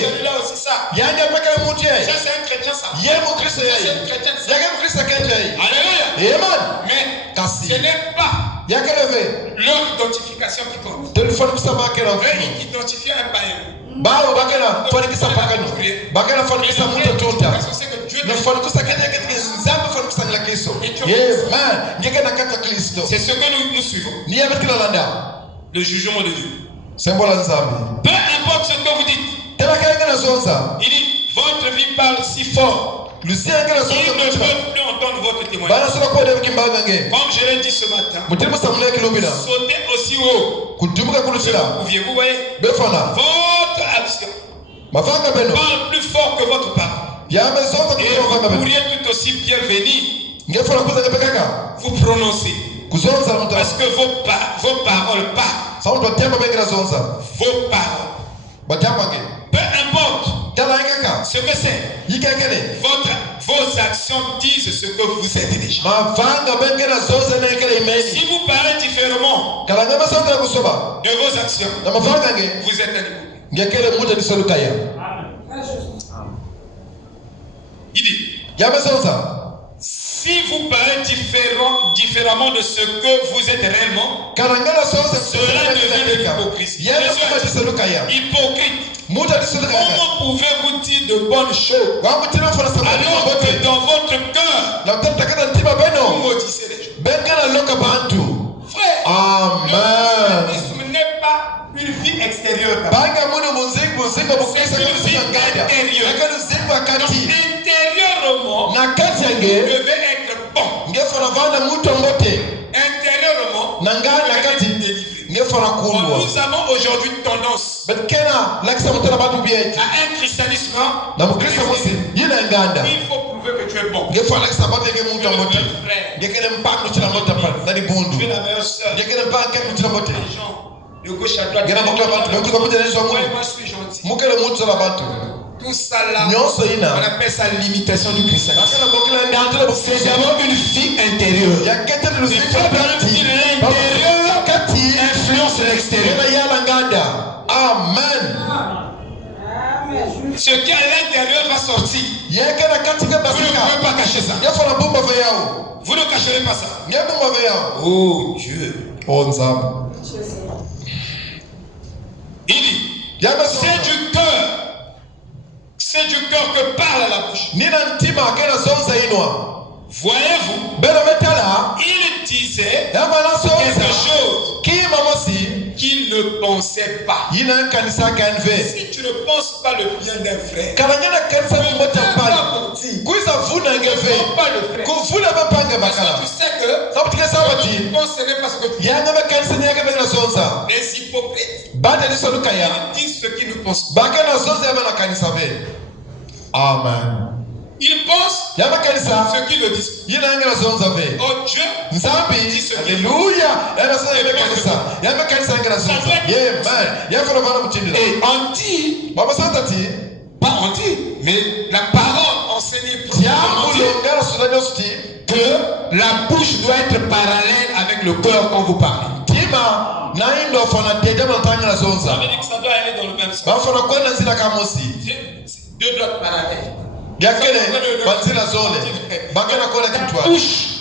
Celui-là aussi ça. Ça c'est un chrétien ça. C'est un chrétien ça. Alléluia. Mais ce n'est pas leur identification qui compte. Eux identifier un païen. C'est ce que nous suivons. Le jugement de Dieu. Peu importe ce que vous dites. Il dit, votre vie parle si fort. Ils ne peuvent plus entendre votre témoignage. Comme je l'ai dit ce matin, sautez aussi haut. Vous voyez, votre action parle plus fort que votre parole. Et vous pourriez tout aussi bien venir vous prononcer. Parce que vos paroles parlent. Vos paroles. Peu importe ce que c'est, vos actions disent ce que vous êtes déjà. Si vous parlez différemment de vos actions, vous êtes un hypocrite. Il dit, si vous parlez différemment de ce que vous êtes réellement, cela devient de l'hypocrisie. Hypocrite. Comment pouvez-vous dire de bonnes choses alors que dans votre cœur, vous maudissez les gens? Frère, le christianisme n'est pas une vie extérieure. C'est une vie intérieure. Intérieurement, vous devez être bon. Intérieurement, vous devez être délivré. Nous avons aujourd'hui tendance à un christianisme. Il faut prouver que tu es bon. Tu es le bon frère. Tu es la meilleure soeur. Les gens de gauche à droite. Moi je suis gentil. Tout ça là, on appelle ça l'imitation du christianisme. C'est d'abord une vie intérieure. Il faut que l'intérieur influence l'extérieur. Amen. Ce qui est à l'intérieur va sortir. Vous ne pouvez pas cacher ça. Vous ne cacherez pas ça. Oh Dieu. Il dit, c'est du cœur que parle la bouche. Voyez-vous, il disait quelque chose qu'il ne pensait pas. Si tu ne penses pas le bien d'un frère, ne pas le frère. Parce que tu sais que tu ne penses pas ce que tu dis. Les hypocrites, ils disent ce qu'ils ne pensent pas. Amen. Ils pensent ce qu'ils ne disent pas. Oh Dieu dit ce qu'il dit. Et on dit, pas on dit, mais la parole enseignée que la bouche doit être parallèle avec le cœur quand vous parlez. Ça veut dire que ça doit aller dans le même sens. Deux blocs parallèles. La bouche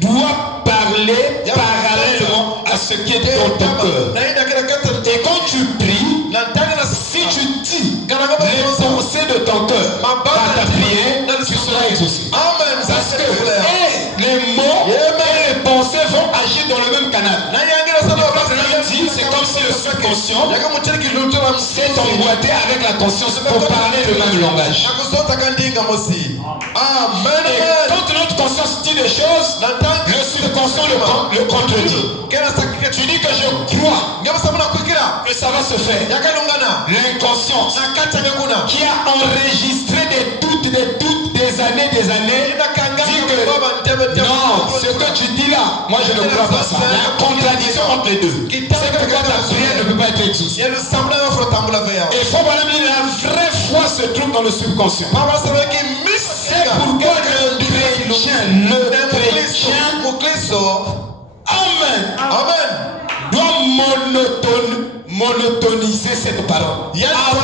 doit parler parallèlement à ce qui est dans ton cœur. Et quand tu pries, si tu dis les pensées de ton cœur par ta prière, tu seras exaucé. Parce que les mots et les pensées vont agir dans le même canal. C'est comme si le subconscient s'est emboîté avec la conscience pour parler le même langage. Et quand notre conscience dit des choses, le subconscient le contredit. Tu dis que je crois que ça va se faire. L'inconscient qui a enregistré des doutes des années, dit que non, ce que tu dis là, moi je ne crois pas ça. La contradiction entre les deux. C'est pourquoi ta prière ne peut pas être exaucée. Il faut voir la vraie foi se trouve dans le subconscient. C'est pourquoi le chrétien, Amen, doit monotoniser cette parole. Avant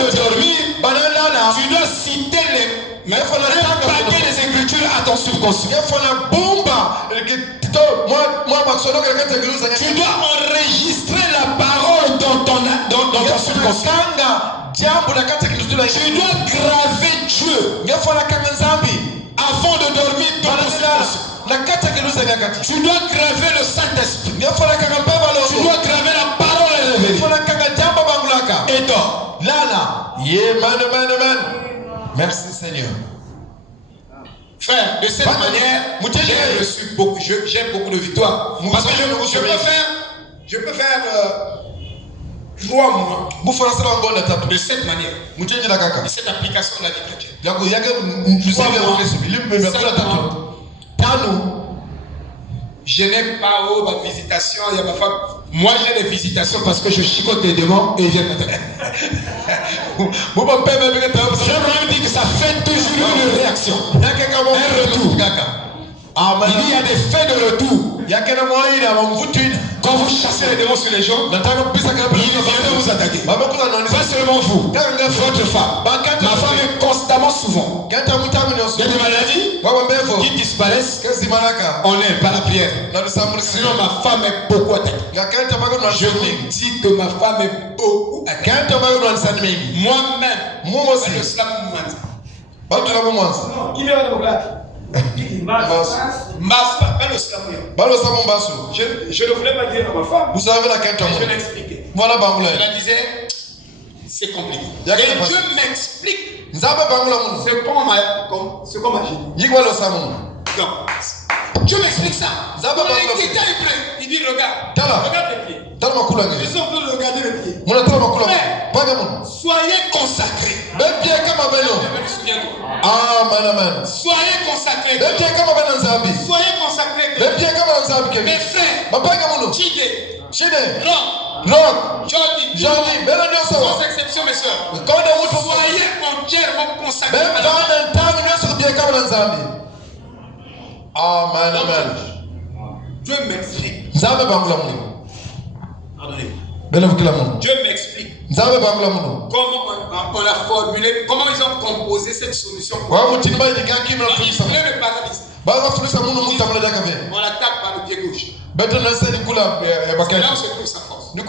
de dormir, tu dois citer un paquet des Écritures à ton subconscient. Tu dois enregistrer la parole dans ton subconscient. Tu dois graver Dieu avant de dormir dans ton subconscient. Tu dois graver le Saint-Esprit. Tu dois graver la parole révélée. Et toi, merci Seigneur. Frère, de cette manière, j'ai beaucoup de victoires. Parce que je peux faire 3 mois de cette manière. De cette application de la vie chrétienne. Je n'ai pas ma visitation, il y a ma femme. Moi j'ai des visitations parce que je chicote des démons et ils viennent m'attaquer. Je me dis que ça fait toujours une réaction. Un retour. Il y a des faits de retour. Quand vous chassez les démons sur les gens, ils viennent vous attaquer. Pas seulement vous, votre femme. Ma femme est constamment souvent. Il y a des maladies qui disparaissent. On n'aime pas la prière. Sinon ma femme est beaucoup attaquée. Je vous dis que ma femme est beaucoup attaquée. Moi-même, je ne voulais pas dire à ma femme. Vous savez la quête. Je l'ai expliqué. Voilà, je la disais, c'est compliqué. Et Dieu m'explique ce qu'on m'a dit. Donc, Dieu m'explique ça. Il dit regarde les pieds. Ils sont en train de regarder les pieds. Soyez consacrés. Soyez consacrés. Soyez consacrés. Mes frères, Chide, Rock, Jordi, sans exception mes soeurs. Soyez entièrement consacrés. Amen. Dieu m'explique. Dieu m'explique comment on a formulé, comment ils ont composé cette solution. On l'attaque par le pied gauche. C'est là où se trouve sa force. Dieu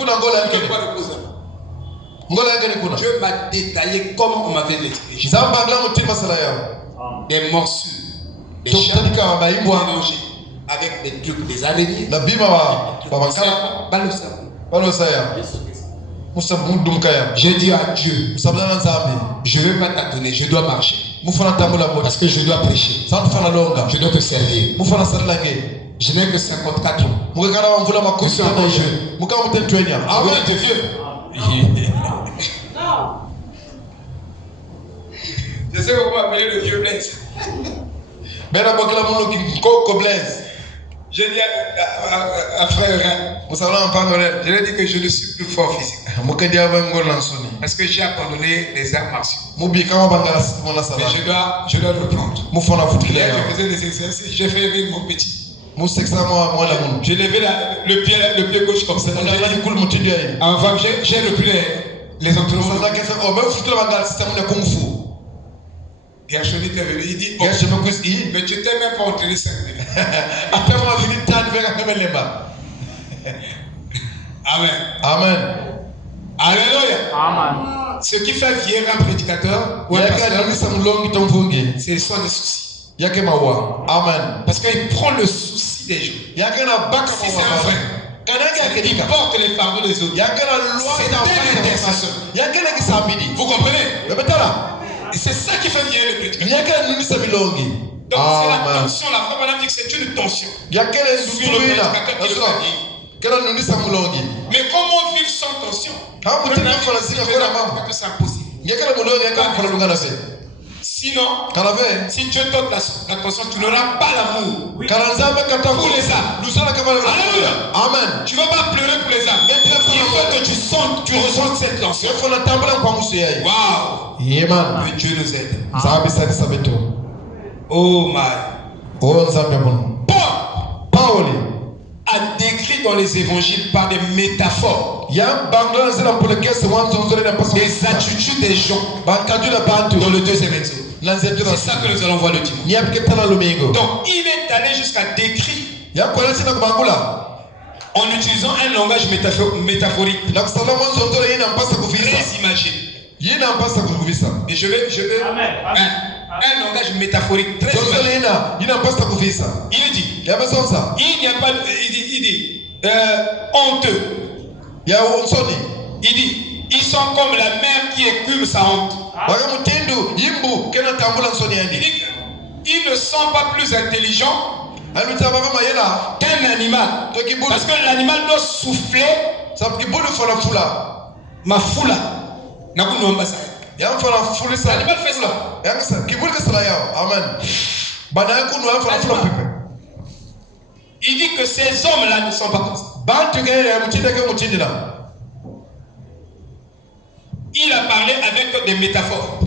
m'a détaillé comment on m'avait expliqué. Des morsures, des chats mélangés avec des trucs, des araignées. J'ai dit à Dieu, je ne veux pas t'attendre, je dois marcher. Parce que je dois prêcher. Je dois te servir. Je n'ai que 54 ans. Nous sommes encore jeunes. Vous êtes vieux. Je sais comment appeler le vieux Blaise. J'ai dit à frère je lui ai dit que je ne suis plus fort physiquement. Parce que j'ai abandonné les arts martiaux. Mais je dois reprendre. Hier, je faisais des exercices, j'ai fait lever mon petit. J'ai levé le pied gauche comme ça. Enfin, j'ai repris les entraînements. Gershoni est venu, il dit, oh, mais tu t'es même pas entraîné 5 minutes. Amen. Alléluia. Amen. Ce qui fait vieillir un prédicateur ou un pasteur, ce sont des soucis. Amen. Parce qu'il prend le souci des gens. Si c'est un vrai, il porte les fardeaux des autres. C'est un intercesseur. Vous comprenez? Et c'est ça qui fait vieillir le prédicateur. Donc c'est la tension. La femme madame dit que c'est une tension. Mais comment vivre sans tension? C'est impossible. Sinon, si Dieu t'ôte la tension, tu n'auras pas l'amour pour les âmes. Alléluia. Amen. Tu ne vas pas pleurer pour les âmes. Il faut que tu ressentes cette tension. Waouh. Que Dieu nous aide. Oh my. Paul a décrit dans les évangiles par des métaphores des attitudes des gens dans le deuxième exode. C'est ça que nous allons voir le dimanche. Donc il est allé jusqu'à décrire en utilisant un langage métaphorique. Très imagé. Et je vais un langage métaphorique très imagé. Il dit il n'y a pas de, il dit honteux. Il dit ils sont comme la mer qui écume sa honte. Il dit ils ne sont pas plus intelligents qu'un animal. Parce que l'animal doit souffler. Ma foula. L'animal fait ça. Il dit que ces hommes-là ne sont pas comme ça. Il a parlé avec des métaphores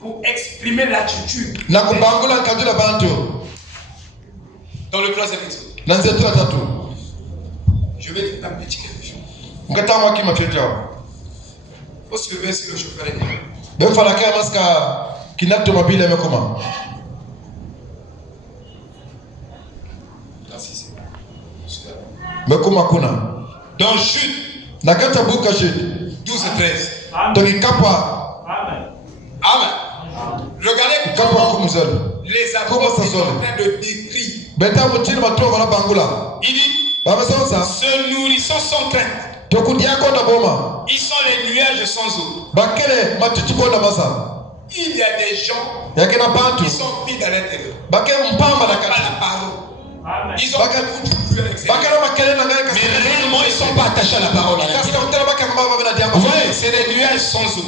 pour exprimer l'attitude. Dans le troisième exode. Je vais dire un petit quelque chose. Il faut se lever sur le chauffeur. Dans Jude 12 et 13. Amen. Regardez comment les apôtres sont en train de décrire. Il dit se nourrissant sans crainte. Ils sont les nuages sans eau. Il y a des gens qui sont vides à l'intérieur. Pas la parole. Ils ont beaucoup de bruit avec ces gens. Mais réellement, ils ne sont pas attachés à la parole. Vous voyez, c'est des nuages sans eau.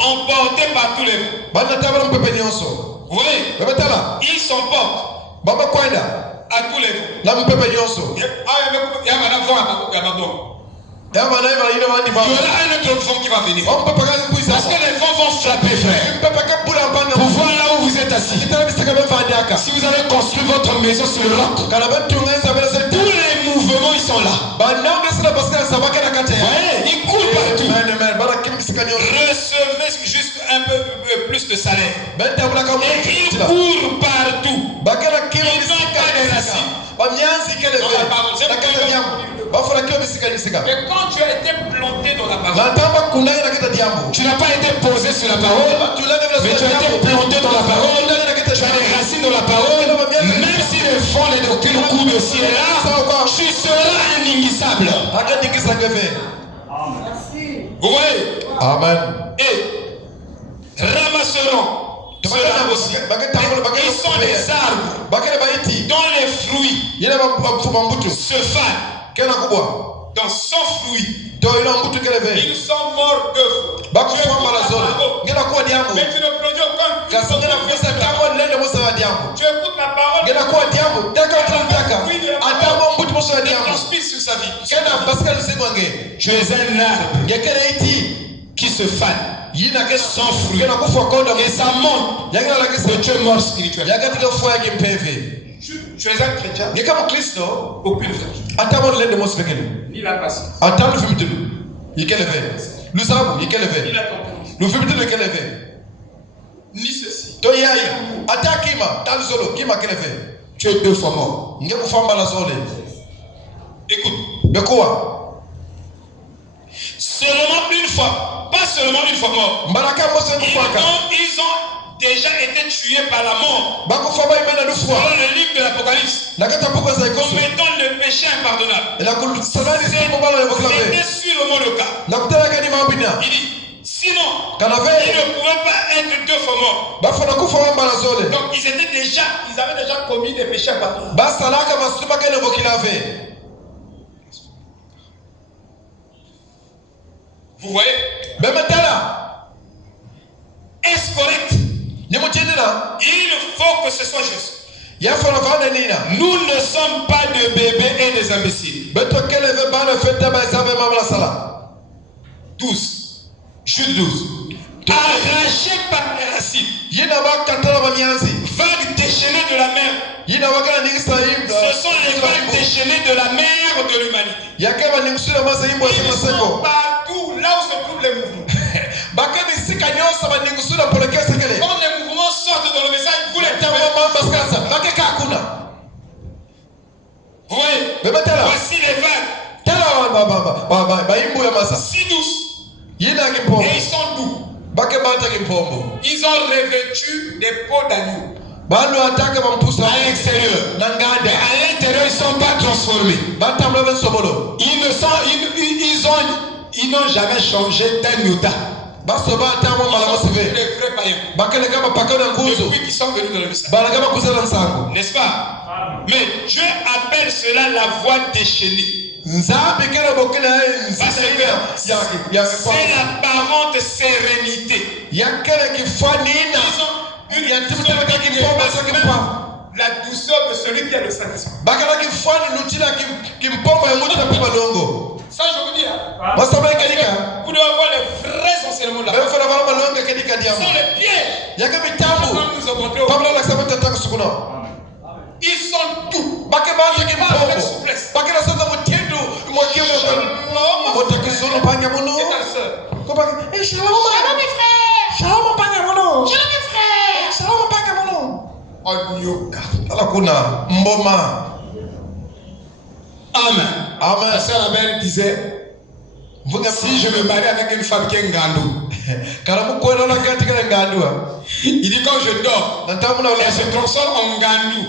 Emportés par tous les vents. Vous voyez, ils s'emportent à tous les vents. Il y a madame vent à Babon. Il y aura un autre vent qui va venir. Parce que les vents vont frapper, frère. Pour voir là où vous êtes assis. Si vous avez construit votre maison sur le roc, tous les mouvements ils sont là. Voyez, ils courent partout. Recevez juste un peu plus de salaire. Et ils courent partout. Ils n'ont pas de racines. Et quand tu as été planté dans la parole, tu n'as pas été posé sur la parole, mais tu as été planté dans la parole, tu as des racines dans la parole. Même si les fonds, les doctrines coupent de ciel là, tu seras ininguissable. Vous voyez? Amen. Et ramasseront. Ils sont des arbres dont les fruits se fanent. Dans 100 fruits, ils sont morts d'œufs. Mais tu ne produis aucun fruit. Tu écoutes la parole. Tu transpires sur sa vie. Tu es un arbre qui se fane. Sans fruit. Et ça montre que tu es mort spirituel. Tu es un chrétien. Aucune vertu. Ni la patience. Ni la compréhension. Ni ceci. Tu es 2 fois mort. Écoute. Seulement une fois. Pas seulement une fois mort. Ils ont déjà été tués par la mort. Dans le livre de l'Apocalypse, commettant le péché impardonnable. C'était sûrement le cas. Il dit, sinon, il ne pouvait pas être 2 fois sont morts. Donc ils avaient déjà commis des péchés par eux. Vous voyez? Est-ce correct? Il faut que ce soit juste. Nous ne sommes pas des bébés et des imbéciles. 12. Jude 12. Arraché par les racines. Vagues déchaînées de la mer. Ce sont les vagues déchaînées de la mer de l'humanité. Ils sont partout, là où se trouvent les mouvements. Quand les mouvements sortent dans le message, vous les trouvez. Vous voyez? Voici les vagues. Si douces. Et ils sont doux. Ils ont revêtu des peaux d'agneau. À l'extérieur. Mais à l'intérieur, ils ne sont pas transformés. Ils n'ont jamais changé d'un iota. Les vrais païens. Depuis qu'ils sont venus dans le message. N'est-ce pas? Mais Dieu appelle cela la voie déchaînée. Parce que c'est l'apparente sérénité. La douceur de celui qui a le Saint-Esprit. Ça, je vous dis, vous devez avoir les vrais enseignements là. Ce sont les pièges. Ils sont doux. Avec souplesse. Amen. La sœur Abel disait, si je me marie avec une femme qui est ngandou, il dit quand je dors, elle se transforme en ngandou.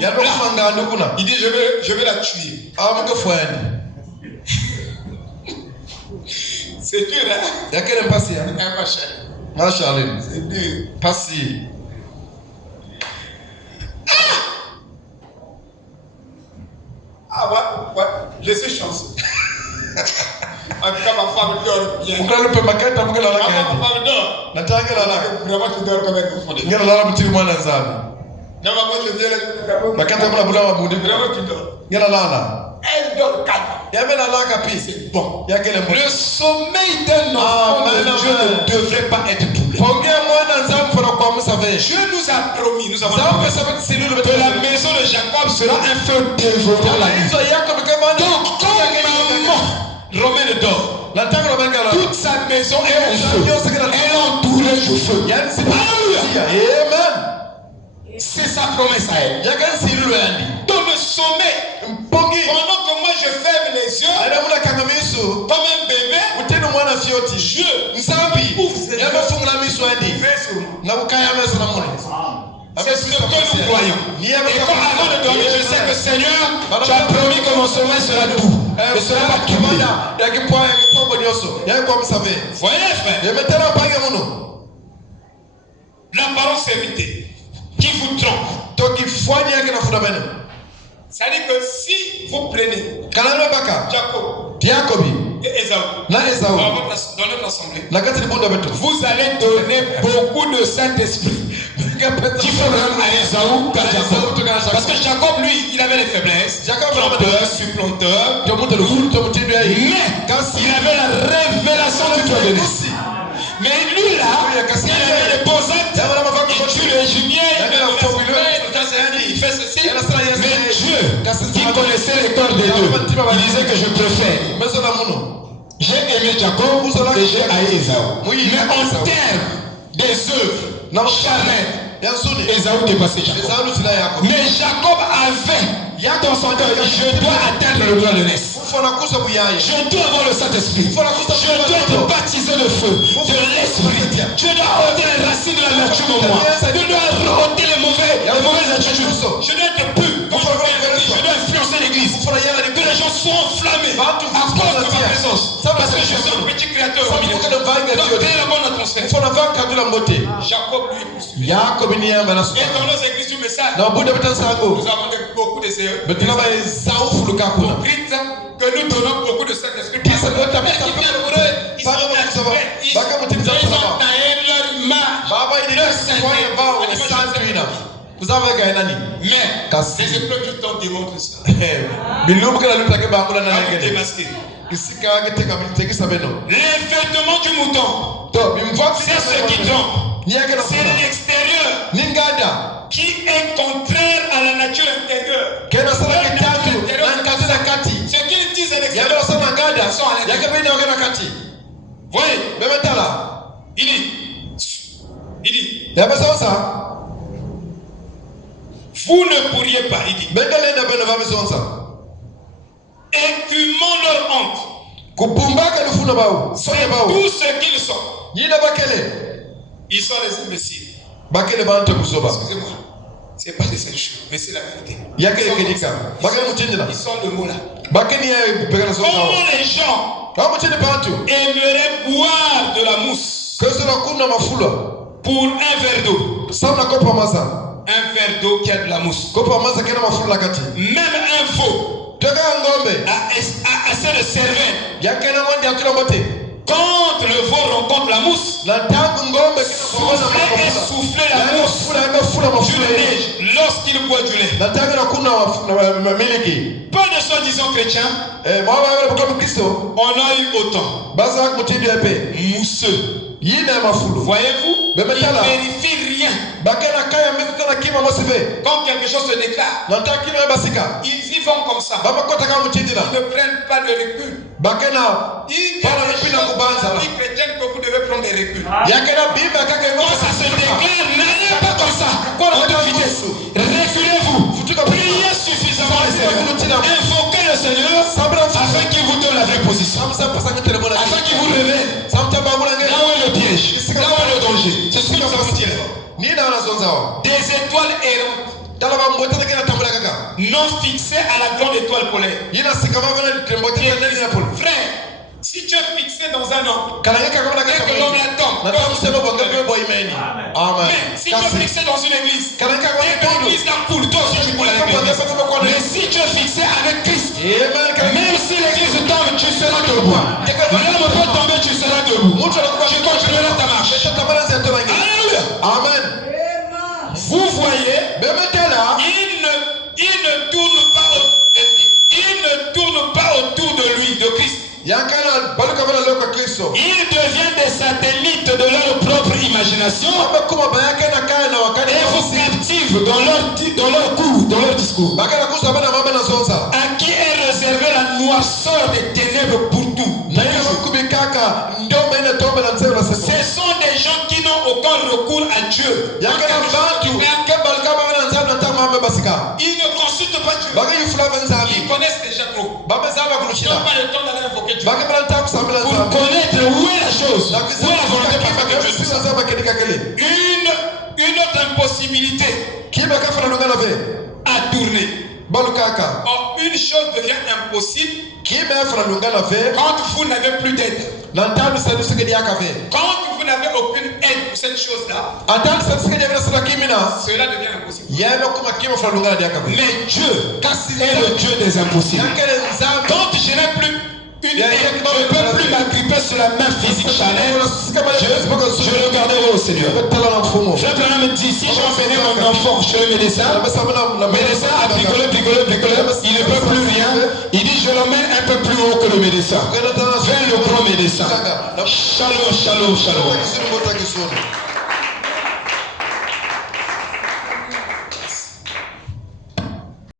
Il dit je vais la tuer. C'est dur, hein? C'est dur. Ah ouais, je suis chanceux. En tout cas, ma femme dort bien. Ma femme dort. Vraiment, tu dors comme un enfant. Normalement, je viens là. Vraiment, tu dors. Elle dort calme. C'est bon. Le sommeil d'un enfant de Dieu ne devrait pas être troublé. Dieu nous a promis, nous avons promis que la maison de Jacob sera un feu dévorant la nuit. Donc, quand maman Romain dort, toute sa maison est au feu. Elle est entourée du feu. Alléluia. C'est sa promesse à elle. Dans le sommeil, pendant que moi je ferme les yeux, comme un bébé, Dieu ouvre ses yeux. C'est ce que nous croyons. Et quand avant de dormir, je sais que Seigneur, tu as promis que mon sommeil sera doux. Ne sera pas troublé. Voyez, frère, l'apparence vérité qui vous trompe. C'est-à-dire que si vous prenez Jacob et Esaü dans notre assemblée, vous allez donner beaucoup de Saint-Esprit qui faut rendre à Esaü qu'à Jacob. Parce que Jacob, lui, il avait les faiblesses, planteur, supplanteur, mais il avait la révélation du doigt de Dieu. Mais lui là, il avait les beaux actes, il tue les Jumiens, il fait ceci. Mais Dieu, qui connaissait les corps des deux, il disait que je préfère. J'ai aimé Jacob et j'ai haï Esaü. Mais en termes des œuvres charnelles, Esaü dépassait Jacob. Mais Jacob avait dans son cœur, je dois atteindre le doigt de l'Est. Je dois avoir le Saint-Esprit. Je dois être baptisé de feu, de l'Esprit. Je dois ôter les racines de la nature en moi. Je dois ôter les mauvaises attitudes. Je dois être pur. Je dois influencer l'église. Que les gens soient enflammés à cause de ma présence. Parce que je suis un petit créateur au milieu. Donc, dès la bonne attention. l'atmosphère. Mfona vanga kadula mbote. Jacob lui poursuit. Yakob ni yamba na Et dans nos églises du message, na buda bitansango. nous avons beaucoup de séances. Betina ba zaufu lukakuna. Hypocrites que nous donnons beaucoup de Saint-Esprit. Qui se peut taper Ils sont naturels. Ils ont taillé leur image. Baba il est soyez va au santuina. Vous avez gagné nani? Mais les épreuves du temps démontrent ça. Bilum kala lutake ba kula na ngene. Démasqué. Kisika geteka biteki sabeno. Les vêtements du mouton, To bimvok c'est ce qui trompe. C'est l'extérieur Ningada. qui est contraire à la nature intérieure. Kena sana kitatu na kati na kati. Ce qu'ils disent à l'extérieur, Yabela sana ngada. sont à l'intérieur. Yakabe na ngana kati. Voyez, Bemetala. il dit, Yabesa sa. vous ne pourriez pas, il dit, Bengale na beno va sonsa. écumons leur honte. Kupumbaka lufuna bao. C'est Soye bao. tout ce qu'ils sont. Yina bakele. Ils sont les imbéciles. Bakele bante kuzoba. Excusez-moi, c'est pas des seules choses, mais c'est la vérité. Yakele kedika. Bakele mutindina. Ils sont le mot là. Bakele ya pegana sonsa. Comment les gens Ba mutinde bantu. aimeraient boire de la mousse Keso na kuna mafula. pour un verre d'eau? Sauna kopa maza. Un verre d'eau qui a de la mousse. Kopa maza kena mafula kati. Même un veau Teka ngombe. a assez de cervelle. Yakena mwandi akila mbote. Quand le veau rencontre la mousse, Na tangu ngombe kena souffler et souffler la mousse du neige lorsqu'il boit du lait. na tangu na kuna miliki. Peu de soi-disant chrétiens, Mwa wale kwa Kristo. on a eu autant. Baza mutindi epe. Mousseux. Yina mafulu. Voyez-vous, ils ne Bemetala. vérifient rien. Bakena kaya mekana kima mosive. Quand quelque chose se déclare, Na tangu kima basika. ils y vont comme ça. Baba kota kama mutindi na. Ils ne prennent pas de recul. Bakena Il y a Para des mpina choses kubanza. dans la vie chrétienne que vous devez prendre des reculs. yakena bimba kaka Quand ça se déclare, n'allez pas comme ça. En toute vitesse. Reculez-vous. Priez suffisamment le Seigneur. Invoquez le Seigneur afin qu'il vous donne la vraie position. Afin qu'il vous révèle. Là où est le piège. Là où est le danger. C'est ce que nous avons dit là. Des étoiles errantes. Non fixées à la grande étoile polaire. Frère, si tu es fixé dans un homme et que l'homme l'attend, mais si tu es fixé dans une église et que l'église la coule, toi aussi tu coules avec l'église. Mais si tu es fixé avec Christ, même si l'église tombe, tu seras debout. L'homme peut tomber, tu seras debout. Tu continueras ta marche. Alléluia. Amen. Vous voyez, il ne tourne pas autour de lui, de Christ. Ils deviennent des satellites de leur propre imagination et vous captivent dans leur cours, dans leur discours. À qui est réservée la noirceur des ténèbres pour tout. Ce sont des gens qui n'ont aucun recours à Dieu. Ils ne consultent pas Dieu. Ils connaissent déjà trop. Ils n'ont pas le temps d'aller invoquer Dieu. Pour connaître où est la chose, où est la volonté parfaite de Dieu. Une autre impossibilité à tourner. Or, une chose devient impossible quand vous n'avez plus d'aide. Quand vous n'avez aucune aide pour cette chose-là, cela devient impossible. Mais Dieu est le Dieu des impossibles. Quand je n'ai plus une aide, je ne peux plus m'agripper sur la main physique charnelle, je regarderai au Seigneur. Frère Branham me dit, si j'emmène mon enfant chez le médecin a bricolé, il ne peut plus rien. Il dit, je l'emmène un peu plus haut que le médecin, vers le grand médecin. Shalom, shalom, shalom.